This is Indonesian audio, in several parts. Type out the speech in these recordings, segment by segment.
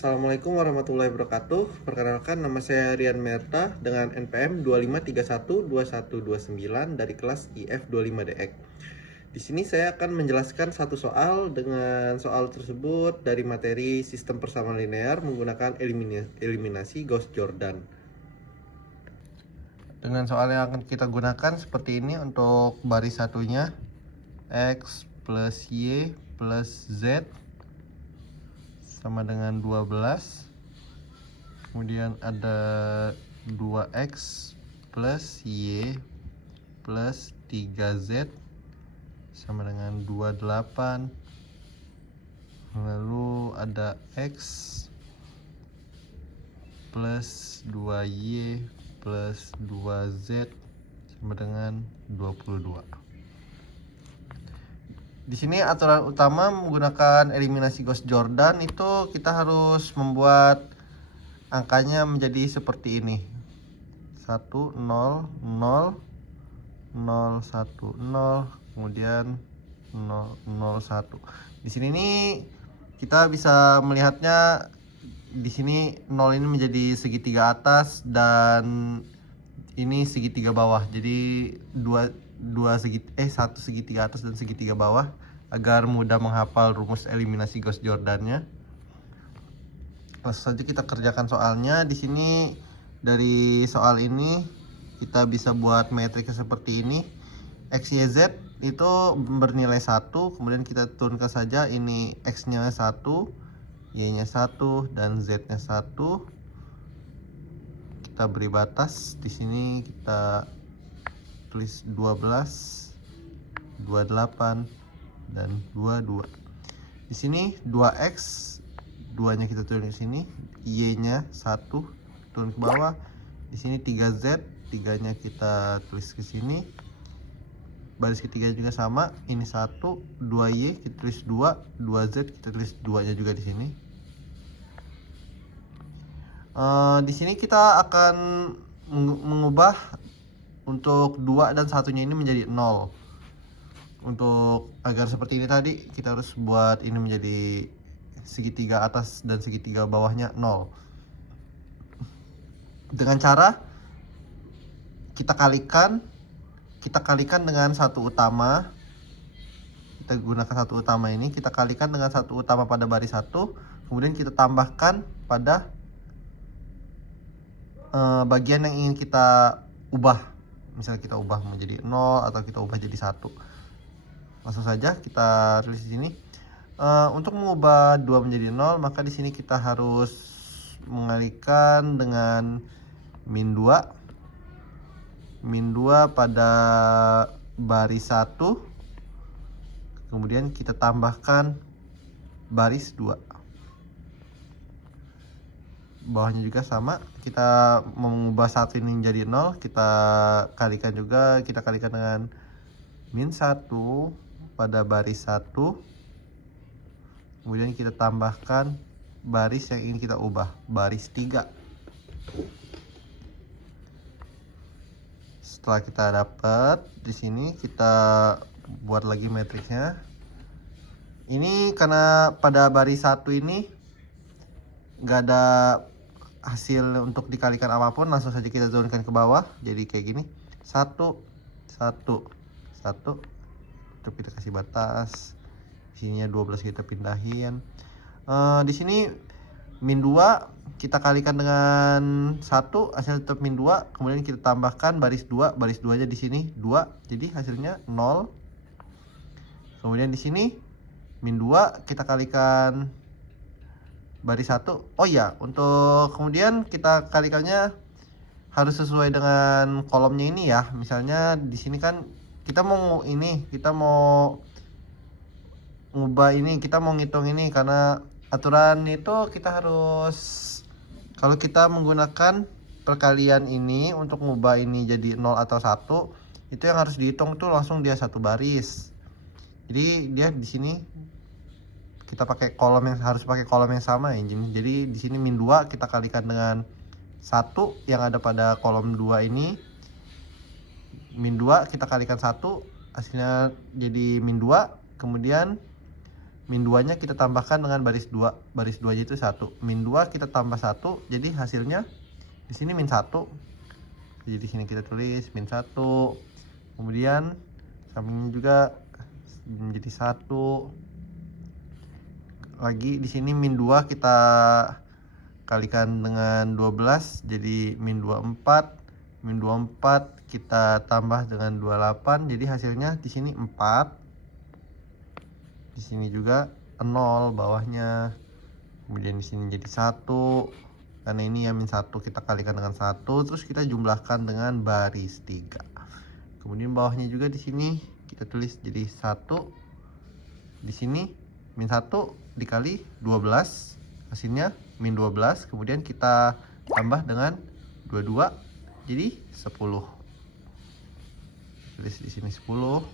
Assalamualaikum warahmatullahi wabarakatuh. Perkenalkan, nama saya Rian Merta dengan NPM 25312129 dari kelas IF25DX. Di sini saya akan menjelaskan satu soal dengan soal tersebut dari materi sistem persamaan linear menggunakan eliminasi Gauss-Jordan. Dengan soal yang akan kita gunakan seperti ini untuk baris satunya, X plus Y plus Z sama dengan 12. Kemudian ada 2x plus y plus 3z sama dengan 28. Lalu ada x plus 2y plus 2z sama dengan 22. Di sini aturan utama menggunakan eliminasi Gauss-Jordan itu kita harus membuat angkanya menjadi seperti ini. 1 0 0 0 1 0 kemudian 0 0 1. Di sini nih kita bisa melihatnya di sini 0 ini menjadi segitiga atas dan ini segitiga bawah. Jadi satu segitiga atas dan segitiga bawah agar mudah menghafal rumus eliminasi Gauss-Jordan-nya. Langsung saja kita kerjakan soalnya. Di sini dari soal ini kita bisa buat matriksnya seperti ini. X, Y, Z itu bernilai 1, kemudian kita turunkan saja ini X-nya 1, Y-nya 1 dan Z-nya 1. Kita beri batas. Di sini kita tulis 12, 28 dan 22. Di sini 2x, 2-nya kita turun ke sini, y-nya 1 turun ke bawah. Di sini 3z, 3-nya kita tulis ke sini. Baris ketiga juga sama, ini 1, 2y kita tulis 2, 2z kita tulis 2-nya juga di sini. Di sini kita akan mengubah untuk 2 dan 1-nya ini menjadi 0. Untuk agar seperti ini tadi kita harus buat ini menjadi segitiga atas dan segitiga bawahnya 0. Dengan cara kita kalikan dengan satu utama. Kita gunakan satu utama ini, kita kalikan dengan satu utama pada baris 1, kemudian kita tambahkan pada bagian yang ingin kita ubah. Misalnya kita ubah menjadi 0 atau kita ubah jadi 1. Langsung saja kita tulis di sini. Untuk mengubah 2 menjadi 0, maka di sini kita harus mengalihkan dengan min 2. Min 2 pada baris 1. Kemudian kita tambahkan baris 2. Bawahnya juga sama, kita mengubah 1 ini menjadi 0, kita kalikan juga, kita kalikan dengan min 1 pada baris 1. Kemudian kita tambahkan baris yang ingin kita ubah, baris 3. Setelah kita dapat di sini, kita buat lagi matriksnya. Ini karena pada baris 1 ini nggak ada hasil untuk dikalikan apapun, langsung saja kita turunkan ke bawah jadi kayak gini. 1 1 1. Terus kita kasih batas. Sininya 12 kita pindahin. Di sini min 2 kita kalikan dengan 1, hasilnya tetap min 2. Kemudian kita tambahkan baris 2, baris 2 nya di sini 2, jadi hasilnya 0. Kemudian di sini min 2 kita kalikan baris 1. Oh ya, untuk kemudian kita kalikannya harus sesuai dengan kolomnya ini ya. Misalnya di sini kan kita mau ngubah ini, kita mau ngitung ini, karena aturan itu kita harus, kalau kita menggunakan perkalian ini untuk ngubah ini jadi 0 atau 1, itu yang harus dihitung tuh langsung dia satu baris. Jadi dia di sini kita pakai kolom yang sama ya. Jadi di sini min 2 kita kalikan dengan 1 yang ada pada kolom 2 ini. Min 2 kita kalikan 1, hasilnya jadi min 2. Kemudian min 2 nya kita tambahkan dengan baris 2. Baris 2 itu 1. Min 2 kita tambah 1, jadi hasilnya di sini min 1. Jadi di sini kita tulis min 1. Kemudian sampingnya juga menjadi 1. Lagi di sini min 2 kita kalikan dengan 12, jadi min 24. Min 24 kita tambah dengan 28, jadi hasilnya di sini 4. Di sini juga 0 bawahnya. Kemudian di sini jadi 1. Karena ini ya min 1 kita kalikan dengan 1, terus kita jumlahkan dengan baris 3. Kemudian bawahnya juga di sini kita tulis jadi 1. Di sini min 1 dikali 12, hasilnya min 12. Kemudian kita tambah dengan 22, jadi 10. Tulis di sini 10.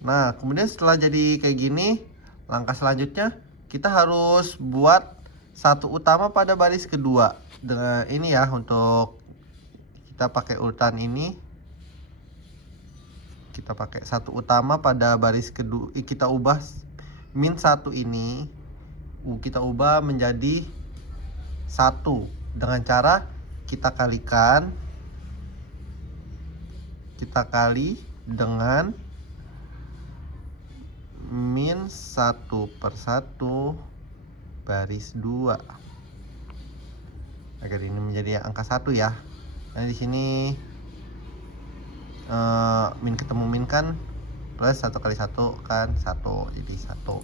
Nah, kemudian setelah jadi kayak gini, langkah selanjutnya kita harus buat satu utama pada baris kedua. Dengan ini ya, untuk kita pakai urutan ini. Kita pakai satu utama pada baris kedua, kita ubah min 1 ini, kita ubah menjadi 1 dengan cara kita kalikan, kita kali dengan min 1/1 baris 2 agar ini menjadi angka 1 ya. Nah di sini min ketemu min kan plus 1 kali 1 kan 1, jadi 1.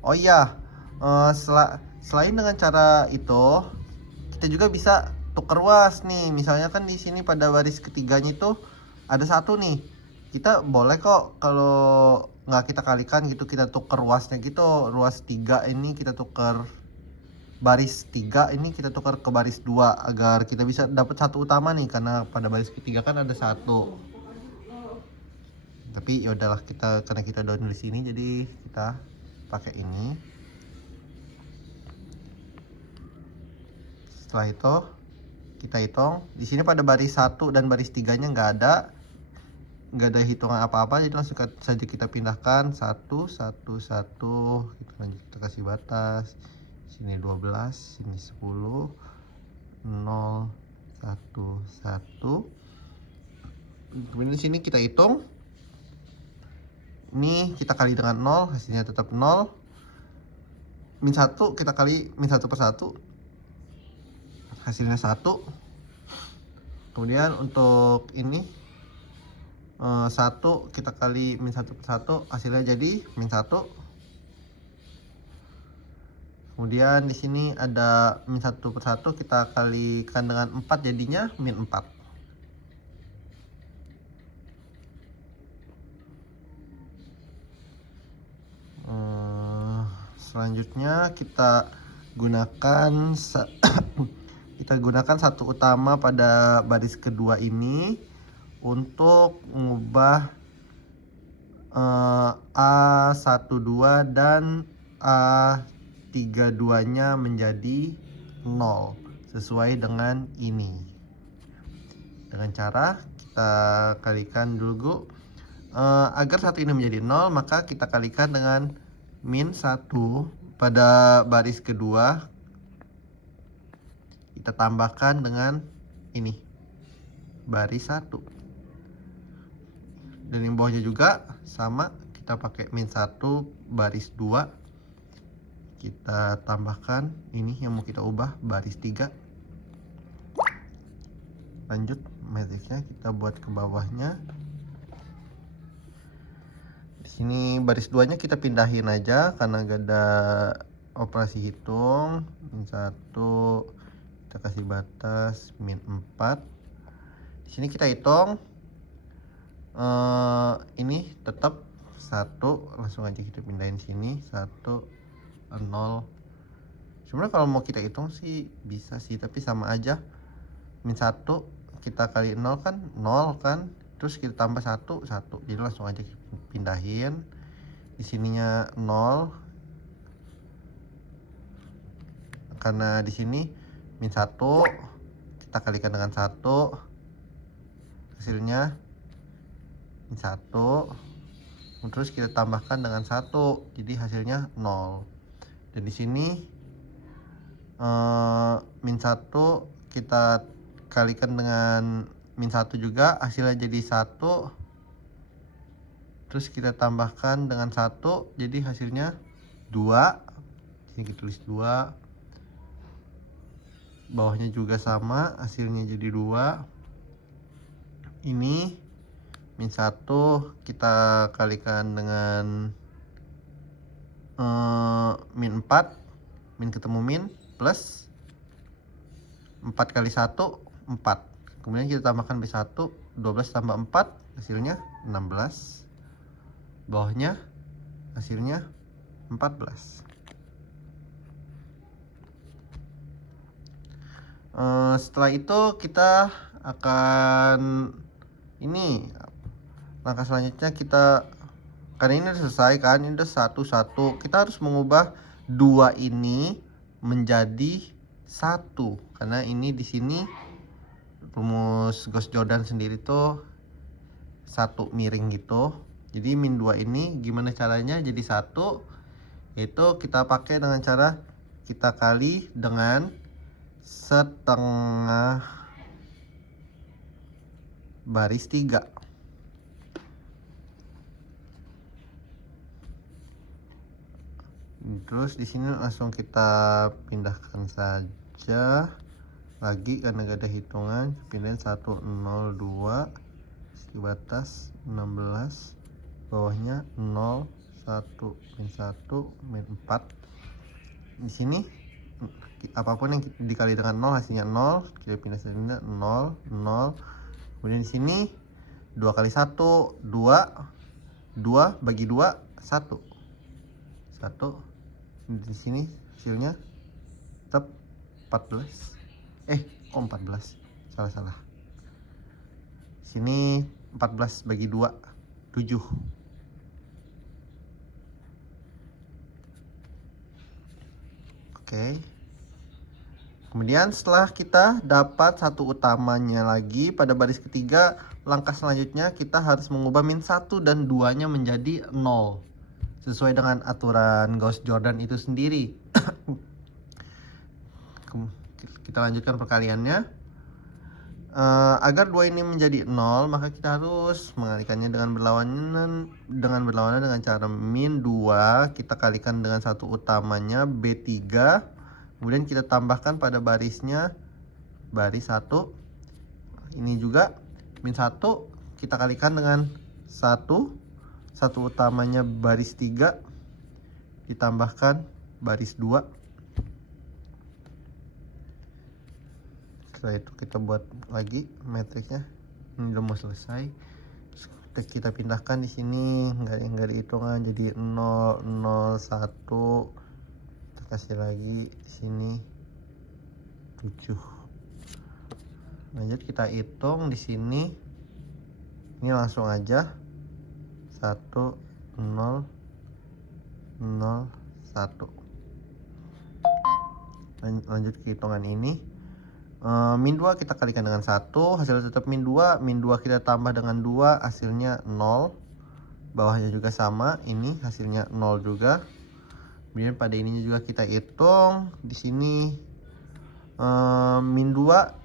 Oh iya, selain dengan cara itu, kita juga bisa tuker ruas nih. Misalnya kan di sini pada baris ketiganya itu ada 1 nih. Kita boleh kok kalau nggak kita kalikan gitu, kita tuker ruasnya gitu. Ruas 3 ini kita tuker, baris 3 ini kita tukar ke baris 2 agar kita bisa dapat satu utama nih, karena pada baris ketiga kan ada 1. Tapi ya udahlah, kita karena kita udah nulis ini jadi kita pakai ini. Setelah itu kita hitung. Di sini pada baris 1 dan baris 3-nya nggak ada hitungan apa-apa, jadi langsung saja kita pindahkan 1 1 1. Kita lanjut, kita kasih batas. Sini 12, sini 10, 0 1 1. Kemudian di sini kita hitung. Ini kita kali dengan 0, hasilnya tetap 0. Min 1 kita kali min 1/1, hasilnya 1. Kemudian untuk ini 1 kita kali min 1/1, hasilnya jadi min 1. Kemudian di sini ada min 1/1, kita kalikan dengan 4, jadinya min 4. Selanjutnya kita gunakan satu utama pada baris kedua ini untuk mengubah A12 dan A32-nya menjadi 0 sesuai dengan ini. Dengan cara kita kalikan dulu. Agar satu ini menjadi 0, maka kita kalikan dengan min 1 pada baris kedua. Kita tambahkan dengan ini, baris 1. Dan yang bawahnya juga sama, kita pakai min 1 baris 2. Kita tambahkan ini yang mau kita ubah, baris 3. Lanjut matrixnya kita buat ke bawahnya. Di sini baris 2-nya kita pindahin aja karena gak ada operasi hitung. Min 1 kita kasih batas min 4. Di sini kita hitung. Ini tetap 1, langsung aja kita pindahin sini 1 0. Sebenarnya kalau mau kita hitung sih bisa sih, tapi sama aja. Min 1 kita kali 0 kan 0 kan, terus kita tambah 1 1, jadi langsung aja pindahin. Di sininya 0 karena di sini min 1 kita kalikan dengan 1, hasilnya min 1, terus kita tambahkan dengan 1, jadi hasilnya 0. Dan di sini min 1 kita kalikan dengan min 1 juga, hasilnya jadi 1. Terus kita tambahkan dengan 1, jadi hasilnya 2. Sini kita tulis 2. Bawahnya juga sama, hasilnya jadi 2. Ini min 1 kita kalikan dengan min 4. Min ketemu min, plus 4 kali 1, 4. Kemudian kita tambahkan B1, 12 tambah 4, hasilnya 16. Bawahnya hasilnya 14. Setelah itu kita akan ini langkah selanjutnya, kita karena ini udah selesai kan, ini udah 1, kita harus mengubah 2 ini menjadi 1 karena ini di sini rumus Gauss Jordan sendiri tuh 1 miring gitu. Jadi min 2 ini gimana caranya jadi 1, yaitu kita pakai dengan cara kita kali dengan setengah baris 3. Terus di sini langsung kita pindahkan saja lagi karena gak ada hitungan. Pindahin 1, 0, 2 di batas 16, bawahnya 0, 1, min 1, min 4. Di sini apapun yang dikali dengan 0 hasilnya 0, kita pindah sini 0, 0. Kemudian di sini 2 kali 1, 2, 2 bagi 2, 1, 1. Di sini hasilnya tetap 14. Kok 14? Salah. Sini 14 bagi 2, 7. Oke. Kemudian setelah kita dapat satu utamanya lagi pada baris ketiga, langkah selanjutnya kita harus mengubah min 1 dan 2-nya menjadi 0 sesuai dengan aturan Gauss Jordan itu sendiri. Kita lanjutkan perkaliannya. Agar 2 ini menjadi 0, maka kita harus mengalikannya dengan berlawanan dengan cara min 2 kita kalikan dengan satu utamanya B3, kemudian kita tambahkan pada barisnya baris 1. Ini juga min 1 kita kalikan dengan satu utamanya baris 3 ditambahkan baris 2. Setelah itu kita buat lagi matriksnya. Ini udah mau selesai. Kita pindahkan di sini, nggak dihitungan, jadi 0, 0, 1. Kita kasih lagi di sini 7. Lanjut kita hitung di sini. Ini langsung aja 1, 0, 0, 1. Lanjut ke hitungan ini. Min 2 kita kalikan dengan 1, hasilnya tetap min 2. Min 2 kita tambah dengan 2, hasilnya 0. Bawahnya juga sama, ini hasilnya 0 juga. Kemudian pada ininya juga kita hitung. Di sini min 2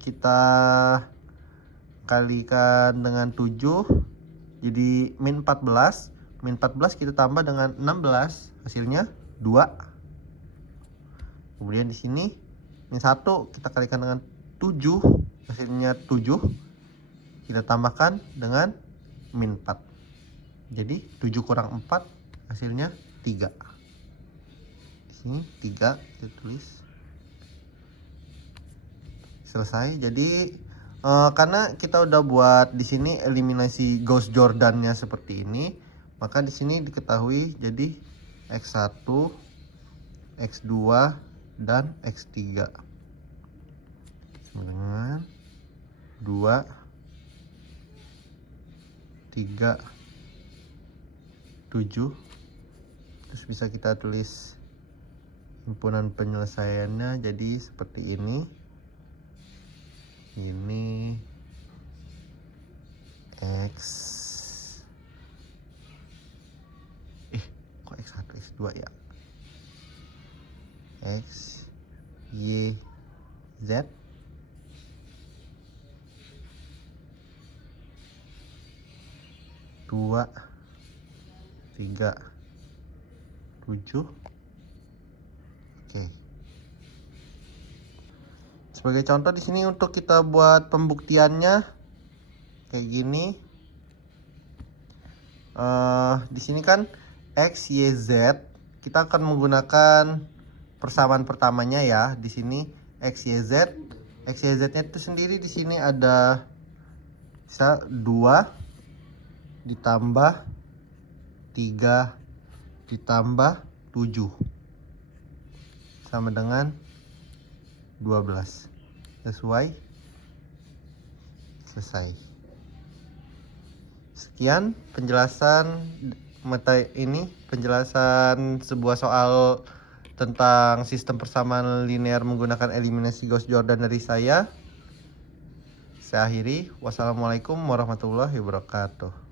kita kalikan dengan 7, jadi min 14. Min 14 kita tambah dengan 16, hasilnya 2. Kemudian di sini min 1 kita kalikan dengan 7, hasilnya 7. Kita tambahkan dengan min 4. Jadi 7 kurang 4 hasilnya 3. Di sini 3 kita tulis. Selesai. Jadi karena kita udah buat di sini eliminasi Gauss Jordan-nya seperti ini, maka di sini diketahui jadi X1, X2 dan X3 sama dengan 2, 3, 7. Terus bisa kita tulis himpunan penyelesaiannya jadi seperti ini X. Kok X1, X2 ya? X, Y, Z. Dua, 3, 7. Oke. Sebagai contoh di sini untuk kita buat pembuktiannya kayak gini. Di sini kan X, Y, Z. Kita akan menggunakan persamaan pertamanya ya. Di sini X, Y, Z. X, Y, Z-nya itu sendiri di sini ada bisa 2 ditambah 3 ditambah 7 sama dengan 12. Sesuai. Selesai. Sekian penjelasan penjelasan sebuah soal tentang sistem persamaan linear menggunakan eliminasi Gauss-Jordan dari saya. Saya akhiri. Wassalamualaikum warahmatullahi wabarakatuh.